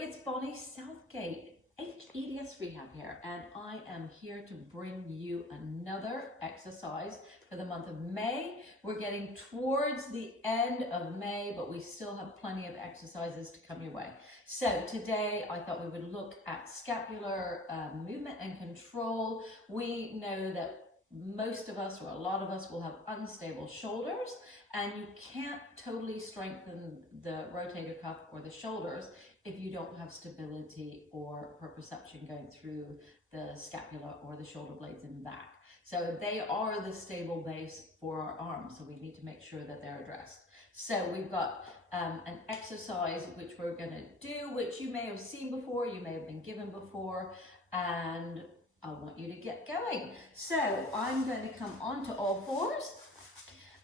it's Bonnie Southgate, hEDS Rehab here, and I am here to bring you another exercise for the month of May. We're getting towards the end of May, but we still have plenty of exercises to come your way. So today I thought we would look at scapular movement and control. We know that most of us, or a lot of us, will have unstable shoulders, and you can't totally strengthen the rotator cuff or the shoulders if you don't have stability or proprioception going through the scapula or the shoulder blades in back. So they are the stable base for our arms, so we need to make sure that they're addressed. So we've got an exercise which we're going to do, which you may have seen before, you may have been given before, and I want you to get going. So I'm going to come onto all fours,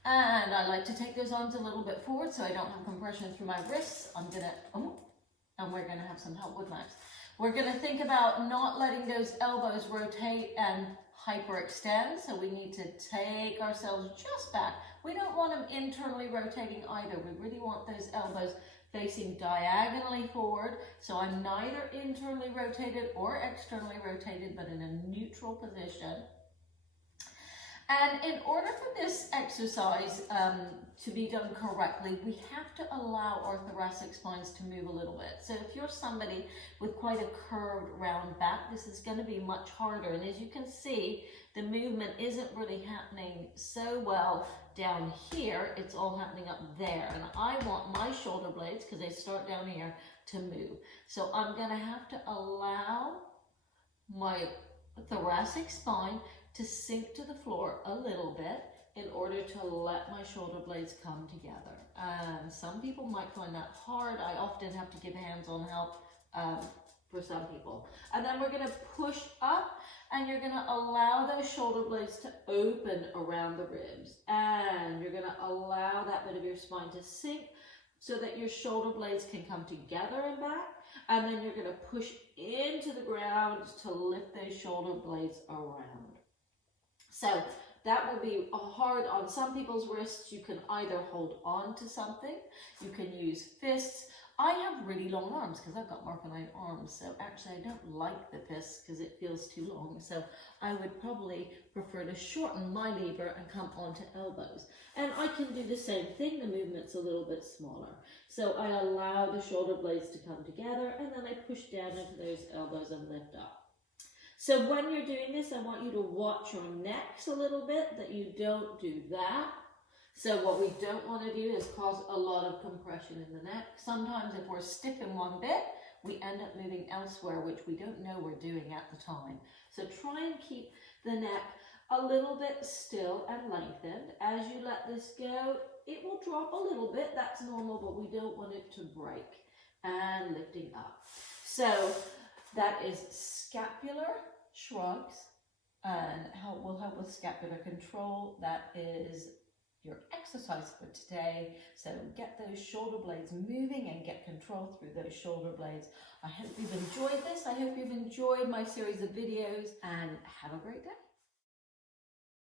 and I like to take those arms a little bit forward so I don't have compression through my wrists. And we're going to have some help with knives. We're going to think about not letting those elbows rotate and hyperextend, so we need to take ourselves just back. We don't want them internally rotating either. We really want those elbows facing diagonally forward, so I'm neither internally rotated or externally rotated, but in a neutral position. And in order for this exercise to be done correctly, we have to allow our thoracic spines to move a little bit. So if you're somebody with quite a curved round back, this is going to be much harder. And as you can see, the movement isn't really happening so well down here. It's all happening up there. And I want my shoulder blades, because they start down here, to move. So I'm going to have to allow my thoracic spine to sink to the floor a little bit in order to let my shoulder blades come together. And some people might find that hard. I often have to give hands-on help for some people. And then we're going to push up, and you're going to allow those shoulder blades to open around the ribs. And you're going to allow that bit of your spine to sink so that your shoulder blades can come together and back. And then you're going to push into the ground to lift those shoulder blades around. So that will be hard on some people's wrists. You can either hold on to something, you can use fists. I have really long arms because I've got morpholine arms, so actually I don't like the fists because it feels too long. So I would probably prefer to shorten my lever and come onto elbows. And I can do the same thing, the movement's a little bit smaller. So I allow the shoulder blades to come together, and then I push down into those elbows and lift up. So when you're doing this, I want you to watch your necks a little bit, that you don't do that. So what we don't want to do is cause a lot of compression in the neck. Sometimes if we're stiff in one bit, we end up moving elsewhere, which we don't know we're doing at the time. So try and keep the neck a little bit still and lengthened. As you let this go, it will drop a little bit. That's normal, but we don't want it to break. And lifting up. So that is scapular shrugs, and will help with scapular control. That is your exercise for today. So get those shoulder blades moving and get control through those shoulder blades. I hope you've enjoyed this. I hope you've enjoyed my series of videos, and have a great day.